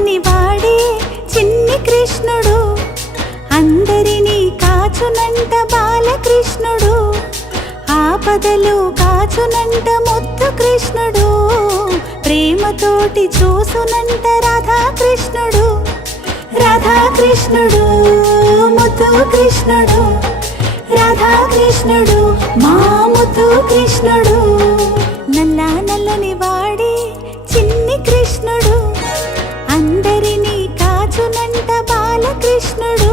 నల్లని వాడే చిన్ని కృష్ణుడు, అందరినీ కాచునంట బాలకృష్ణుడు, ఆపదలు కాచునంట ముద్దు కృష్ణుడు, ప్రేమతోటి చూసునంట రాధాకృష్ణుడు. రాధాకృష్ణుడు ముద్దు కృష్ణుడు, రాధాకృష్ణుడు మా ముద్దు కృష్ణుడు. నల్లని వాడే చిన్ని కృష్ణుడు, అందరినీ కాచునంట బాలకృష్ణుడు,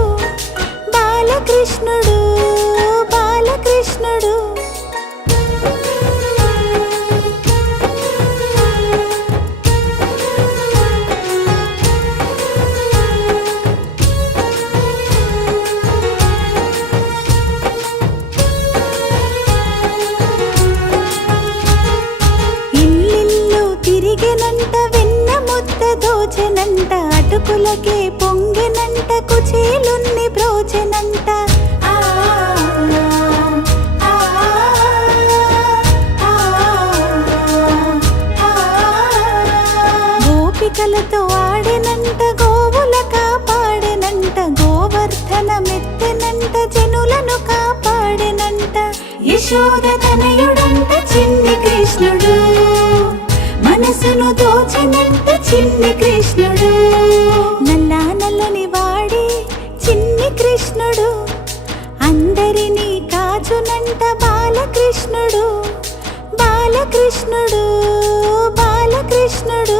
బాలకృష్ణుడు బాలకృష్ణుడు. తిరిగెనంట వెన్న ముద్ద దోచెనంట, అటుకులకే పొంగెనంట కుచేలున్ని బ్రోచెనంట. గోపికలతో ఆడెనంట, గోవుల కాపాడెనంట, గోవర్ధన మెత్తెనంట, జనులను కాపాడెనంట. యశోద తనయుడంట చిన్ని కృష్ణుడు, మనసును దోచెనంట చిన్ని కృష్ణుడు. నల్లని వాడే చిన్ని కృష్ణుడు, అందరినీ కాచునంట బాలకృష్ణుడు, బాలకృష్ణుడు బాలకృష్ణుడు.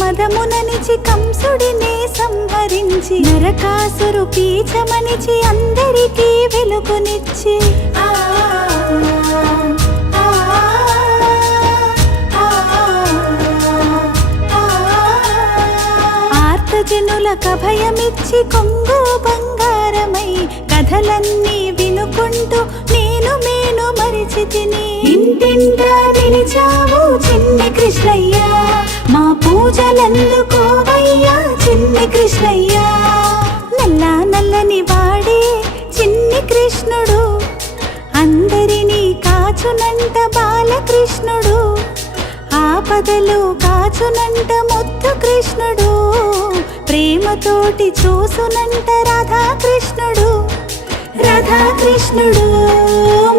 మదముననిచి కంసుడినే సంహరించి, నరకాసురు పీచమనిచి అందరికీ వెలుగునిచ్చి, ఆర్తజనులకు అభయమిచ్చి కొంగు బంగారమై, కథలన్నీ వినుకుంటూ నేను మేను మరిచి తిని. ఇంటింటా నిలిచావు చిన్ని కృష్ణయ్య, మా పూజలందుకోవయ్యా చిన్ని కృష్ణయ్య. నల్లని వాడే చిన్ని కృష్ణుడు, అందరినీ కాచునంట బాలకృష్ణుడు, ఆపదలు కాచునంట ముద్దు కృష్ణుడు, ప్రేమతోటి చూసునంట రాధాకృష్ణుడు. రాధాకృష్ణుడు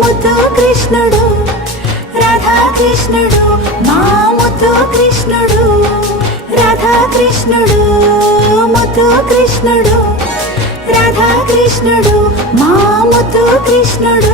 ముద్దు కృష్ణుడు, రాధాకృష్ణుడు మా ముద్దు కృష్ణుడు. రాధాకృష్ణుడు ముద్దు కృష్ణుడు, రాధాకృష్ణుడు మా ముద్దు కృష్ణుడు.